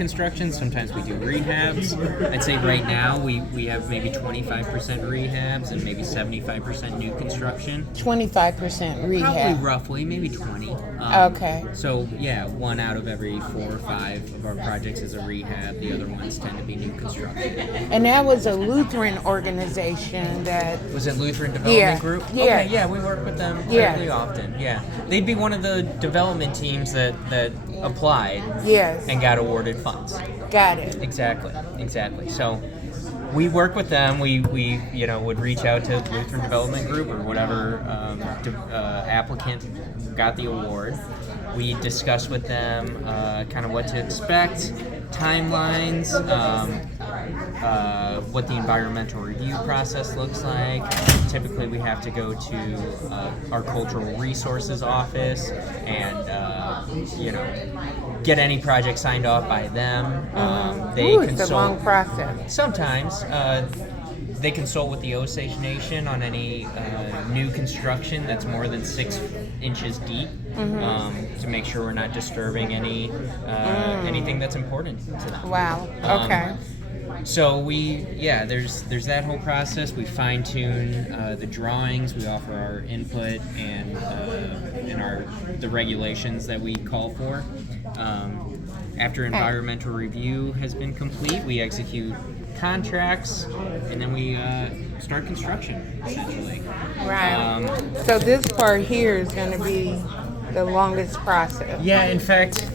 construction. Sometimes we do rehabs. I'd say right now we have maybe 25% rehabs and maybe 75% new construction. 25% rehab. Probably roughly, maybe 20. Okay. So yeah, 1 out of every 4 or 5 of our projects is a rehab. The other ones tend to be new construction. And that was a Lutheran organization that... Was it Lutheran Development Group? Yeah. Okay, yeah, we work with them fairly often. Yeah, they'd be one of the development teams that applied Yes. and got awarded funds. Got it. Exactly. So we work with them. We would reach out to Lutheran Development Group or whatever applicant got the award. We discuss with them kind of what to expect, timelines, what the environmental review process looks like. Typically, we have to go to our cultural resources office and get any project signed off by them. They Ooh, it's consult. a long process. Sometimes they consult with the Osage Nation on any new construction that's more than 6 inches deep to make sure we're not disturbing anything that's important to them. Wow. Okay. So there's that whole process. We fine tune the drawings. We offer our input and the regulations that we call for. After environmental review has been complete, we execute contracts, and then we start construction, essentially. Right. So this part here is going to be the longest process. Yeah, in fact,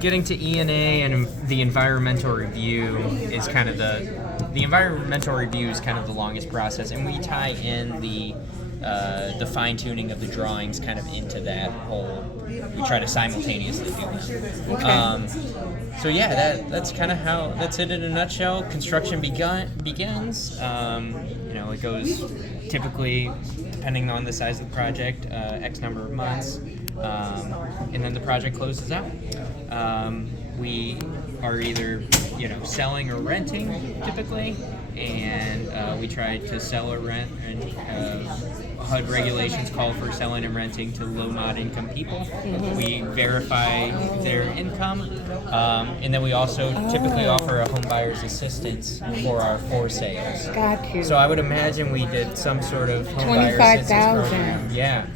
getting to E&A and the environmental review is kind of the environmental review is kind of the longest process, and we tie in the fine tuning of the drawings kind of into that whole. We try to simultaneously do them. Okay. So yeah, that's kind of that's it in a nutshell. Construction begins. It goes typically, depending on the size of the project, X number of months, and then the project closes out. We are either selling or renting typically, and we try to sell or rent, and HUD regulations call for selling and renting to low mod income people. We verify their income, and then we also typically offer a home buyer's assistance for our for sales. Got you. So I would imagine we did some sort of home buyer assistance program. Yeah.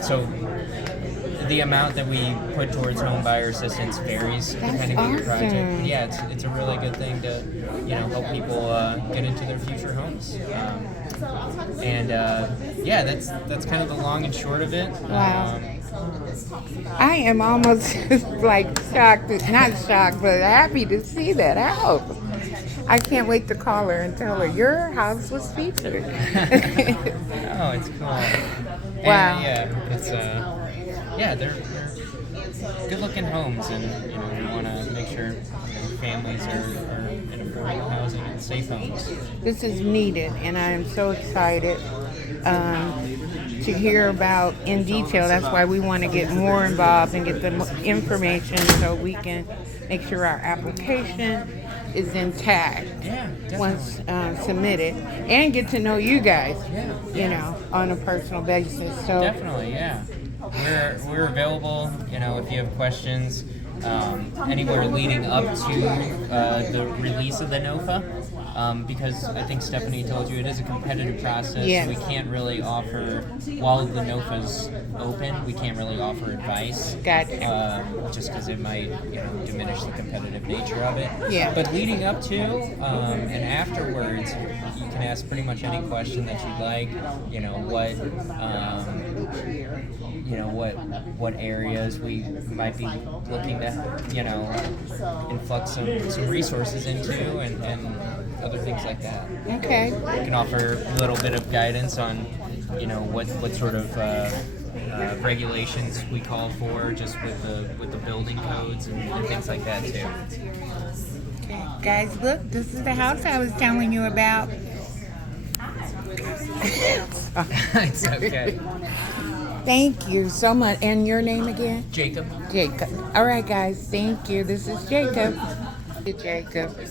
So the amount that we put towards home buyer assistance varies depending on the project. But yeah, it's a really good thing to help people get into their future homes. That's kind of the long and short of it. Wow. I am almost like shocked, not shocked, but happy to see that house. I can't wait to call her and tell her your house was featured. Oh, it's cool. Wow. And, they're good-looking homes, and we want to make sure families are in affordable housing and safe homes. This is needed, and I am so excited to hear about in detail. That's why we want to get more involved and get the information so we can make sure our application is intact once submitted, and get to know you guys, on a personal basis. So definitely, yeah. We're available, if you have questions, anywhere leading up to the release of the NOFA, because I think Stephanie told you it is a competitive process. Yes. We can't really offer, while the NOFA's open, we can't really offer advice. Gotcha. Just because it might diminish the competitive nature of it. Yeah. But leading up to and afterwards, you can ask pretty much any question that you'd like. What areas we might be looking to influx some resources into, and other things like that. okay. We can offer a little bit of guidance on what sort of regulations we call for, just with the building codes and things like that too. Okay. Guys, look, this is the house I was telling you about. It's okay. Thank you so much. And your name again? Jacob. Jacob. All right, guys. Thank you. This is Jacob. Jacob.